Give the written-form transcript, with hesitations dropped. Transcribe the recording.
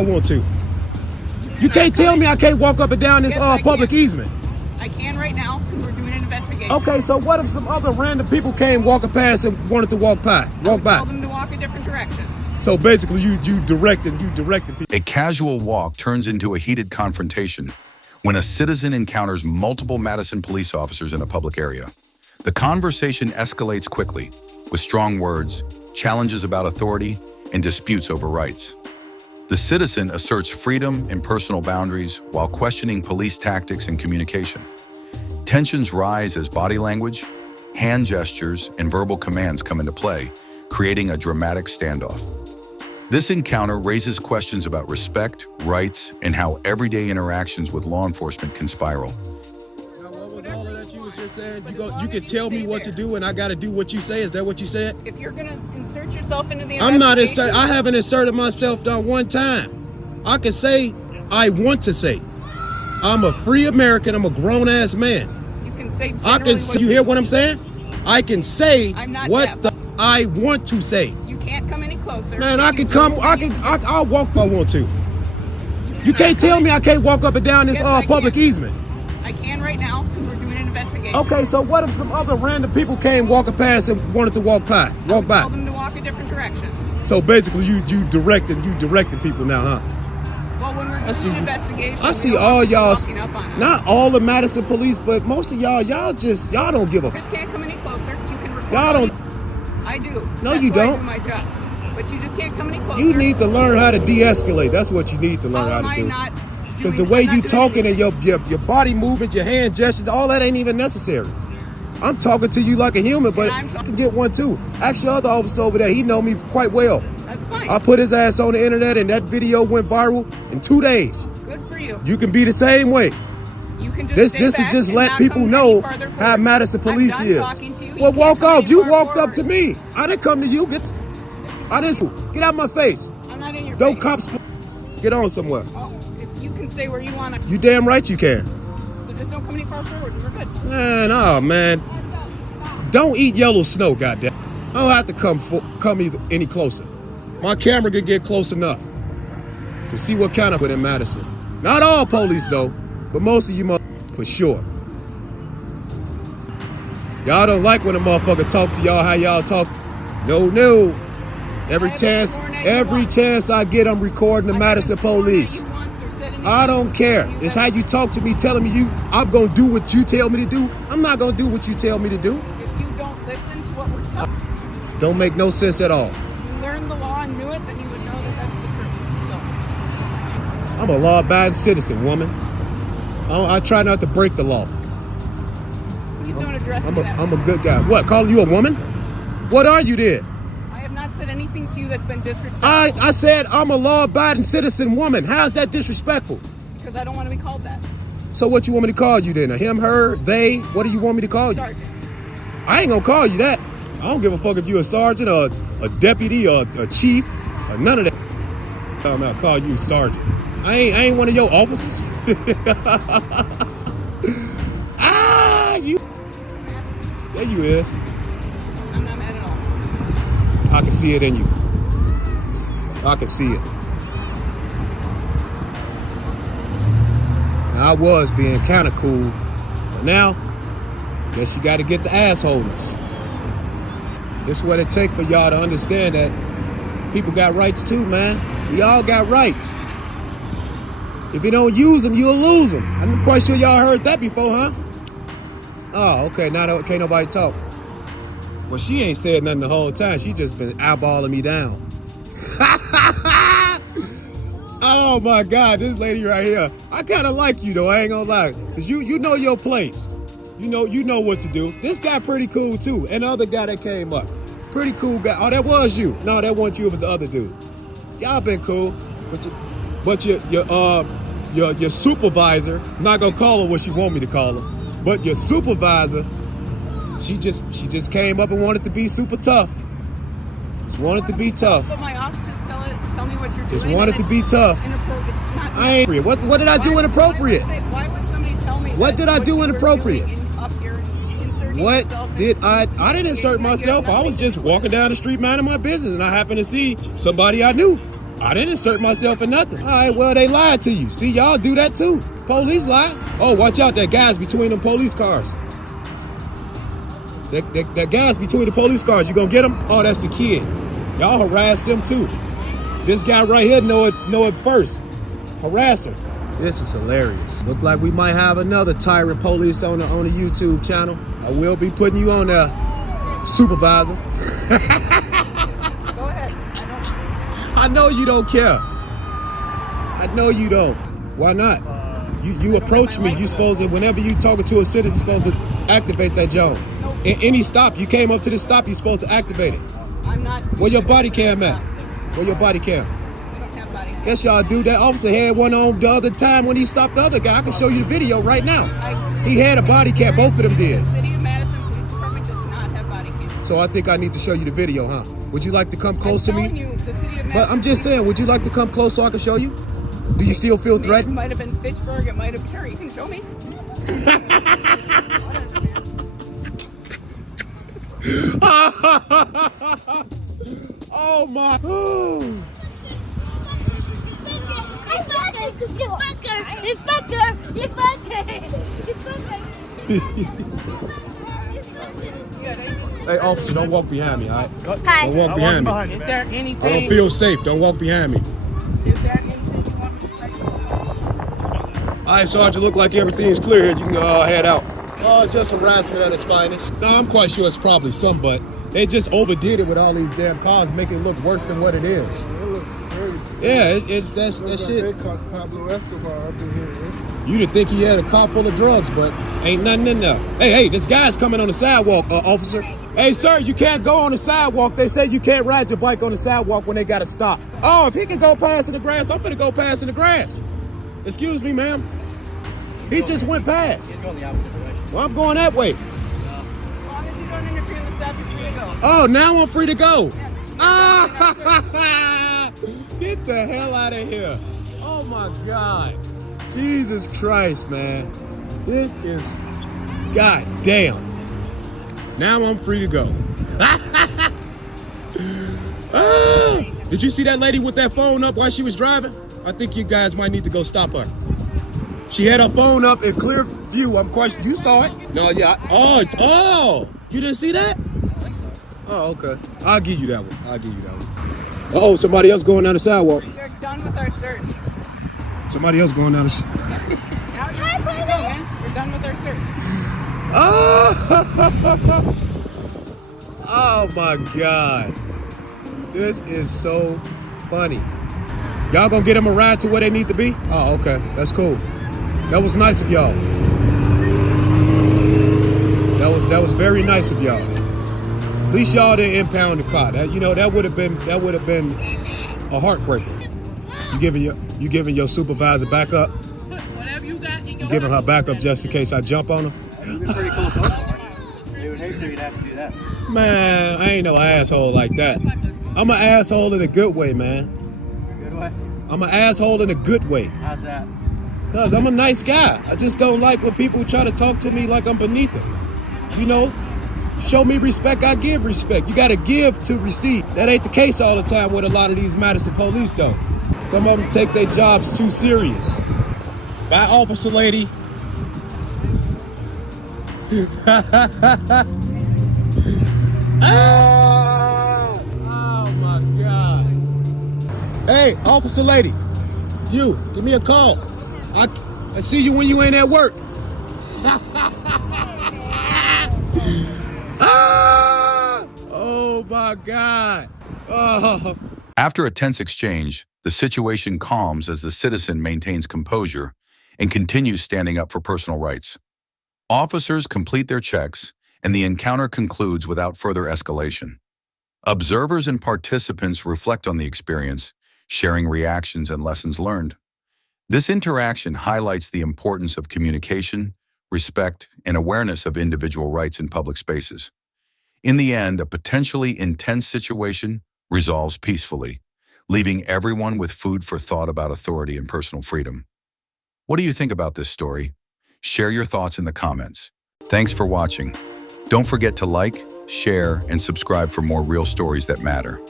I want to. You can't tell me I can't walk up and down this public easement. I can right now because we're doing an investigation. Okay, so what if some other random people came walking past and wanted to walk by? I told them to walk a different direction. So basically, you directed people. A casual walk turns into a heated confrontation when a citizen encounters multiple Madison police officers in a public area. The conversation escalates quickly with strong words, challenges about authority, and disputes over rights. The citizen asserts freedom and personal boundaries while questioning police tactics and communication. Tensions rise as body language, hand gestures, and verbal commands come into play, creating a dramatic standoff. This encounter raises questions about respect, rights, and how everyday interactions with law enforcement can spiral. Now, what was all of that you was just saying? You can tell me what to do and I got to do what you say? Is that what you said? If you're going to insert yourself into the I'm not inserting. I haven't inserted myself not one time. I can say I want to say. I'm a free American. I'm a grown-ass man. You can say I can say, you hear what I'm saying? I can say what I want to say. You can't come any closer. Man, I can come. I'll walk if I want to. You can't tell me I can't walk up and down this public easement. I can right now because we're doing an investigation. Okay, so what if some other random people came walking past and wanted to walk by? I told them to walk a different direction. So basically, you directed people now, huh? Well, when we're doing an investigation, I see all y'all. Not all the Madison police, but most of y'all don't give a. Just can't come any closer. You can record. Y'all don't. I do. No, That's you why don't. I do my job. But you just can't come any closer. You need to learn how to de-escalate. That's what you need to learn how to do. Because the way you talking and your body movement, your hand gestures, all that ain't even necessary. I'm talking to you like a human, but I can get one too. Actually, other officer over there, he know me quite well. That's fine. I put his ass on the internet and that video went viral in 2 days. Good for you. You can be the same way. You can just just let people know how Madison police is. Well, walk off. You walked up to me. I didn't come to you. Get out of my face. I'm not in your face. Don't cops. Get on somewhere. Oh, if you can stay where you want to. You damn right you can. So just don't come any far forward and we're good. Man, oh man. Don't eat yellow snow, goddamn. I don't have to come any closer. My camera can get close enough to see what kind of in Madison. Not all police though, but most of you for sure. Y'all don't like when a motherfucker talk to y'all how y'all talk. No. Every chance I get, I'm recording the Madison police. I don't care. It's how you talk to me, telling me I'm gonna do what you tell me to do. I'm not gonna do what you tell me to do. If you don't listen to what we're telling you. Don't make no sense at all. If you learned the law and knew it, then you would know that that's the truth. So. I'm a law-abiding citizen, woman. I try not to break the law. Please don't address me that way. I'm a good guy. What, calling you a woman? What are you then? I have not said anything to you that's been disrespectful. I said I'm a law-abiding citizen woman. How's that disrespectful? Because I don't want to be called that. So what you want me to call you then? A him, her, they? What do you want me to call you? Sergeant. I ain't gonna call you that. I don't give a fuck if you're a sergeant or a deputy or a chief or none of that. I'm gonna call you sergeant. I ain't one of your officers. You. There you is. I'm not mad at all. I can see it in you. I can see it. Now, I was being kind of cool, but now, guess you got to get the assholeness. This is what it takes for y'all to understand that people got rights too, man. We all got rights. If you don't use them, you'll lose them. I'm quite sure y'all heard that before, huh? Oh, okay, now can't nobody talk. Well, she ain't said nothing the whole time. She just been eyeballing me down. Oh my God, this lady right here. I kind of like you though, I ain't gonna lie. Cause you know your place. You know what to do. This guy pretty cool too. And the other guy that came up. Pretty cool guy. Oh, that was you. No, that wasn't you, it was the other dude. Y'all been cool. But your supervisor, I'm not gonna call her what she want me to call her, but your supervisor, she just came up and wanted to be super tough. Just wanted to be tough. But my officers tell me what you're doing. Just wanted to be tough. I ain't. What did I do inappropriate? Why would somebody tell me? What did I do inappropriate? What did I didn't insert myself. I was just walking down the street minding my business, and I happened to see somebody I knew. I didn't insert myself in nothing. All right, well, they lied to you. See, y'all do that too. Police lie. Oh, watch out, that guy's between them police cars. That guy's between the police cars. You gonna get him? Oh, that's the kid. Y'all harassed them too. This guy right here know it first. Harass her. This is hilarious. Look like we might have another tyrant police owner on the YouTube channel. I will be putting you on there, supervisor. Go ahead. I know you don't care. I know you don't. Why not? You approach me. You supposed to, whenever you talking to a citizen, supposed to activate that joint. In any stop, you came up to this stop, you're supposed to activate it. I'm not. Where your body cam at? Where your body cam? We don't have body cam. Yes, y'all do. That officer had one on the other time when he stopped the other guy. I can show you the video right now. He had a body cam. Both of them did. The City of Madison Police Department does not have body cam. So I think I need to show you the video, huh? Would you like to come close to I'm me? telling you, the City of Madison. But I'm just saying, would you like to come close so I can show you? Do you still feel It threatened? might have been Fitchburg. It might have. Sure, you can show me. Oh my. Oh. Hey, officer, don't walk behind me, all right? Hi. Don't walk behind me. Is there I anything? don't feel safe. Don't walk behind me. Is there anything you want me to say? All right, Sergeant, look like everything's clear here. You can head out. Just harassment at its finest. No, I'm quite sure it's probably some, but they just overdid it with all these damn cars, making it look worse than what it is. It looks crazy. Yeah, it's that shit. They caught Pablo Escobar up in here. You didn't think he had a car full of drugs, but ain't nothing in there. Hey, this guy's coming on the sidewalk, officer. Hey, sir, you can't go on the sidewalk. They say you can't ride your bike on the sidewalk when they got to stop. Oh, if he can go past in the grass, I'm finna go past in the grass. Excuse me, ma'am. He just went past. He's going the opposite direction. Well, I'm going that way. As long as you don't interfere in the stop, you're free to go. Oh, now I'm free to go. Yeah, Ah! Get the hell out of here. Oh my God. Jesus Christ, man. This is goddamn. Now I'm free to go. Ah! Did you see that lady with that phone up while she was driving? I think you guys might need to go stop her. She had her phone up in clear view. I'm quite. You saw it? No, yeah. Oh, you didn't see that? Oh, okay. I'll give you that one. Oh, somebody else going down the sidewalk. You're done with our search. Somebody else going down the sidewalk. Now you're free to go, man. We're done with our search. Oh! Oh my God. This is so funny. Y'all gonna get them a ride to where they need to be? Oh, okay. That's cool. That was nice of y'all. That was very nice of y'all. At least y'all didn't impound the car. That would have been a heartbreaker. You giving your supervisor backup? Whatever you got in your You giving her backup just in case I jump on her? You've been pretty cool so far. They would hate for you to have to do that. Man, I ain't no asshole like that. I'm an asshole in a good way, man. Good way. I'm an asshole in a good way. How's that? Cause I'm a nice guy. I just don't like when people try to talk to me like I'm beneath them. You know, show me respect, I give respect. You gotta give to receive. That ain't the case all the time with a lot of these Madison police though. Some of them take their jobs too serious. Bye, officer lady. Oh my God. Hey, officer lady, you, give me a call. I see you when you ain't at work. Ah! Oh my God. Oh. After a tense exchange, the situation calms as the citizen maintains composure and continues standing up for personal rights. Officers complete their checks, and the encounter concludes without further escalation. Observers and participants reflect on the experience, sharing reactions and lessons learned. This interaction highlights the importance of communication, respect, and awareness of individual rights in public spaces. In the end, a potentially intense situation resolves peacefully, leaving everyone with food for thought about authority and personal freedom. What do you think about this story? Share your thoughts in the comments. Thanks for watching. Don't forget to like, share, and subscribe for more real stories that matter.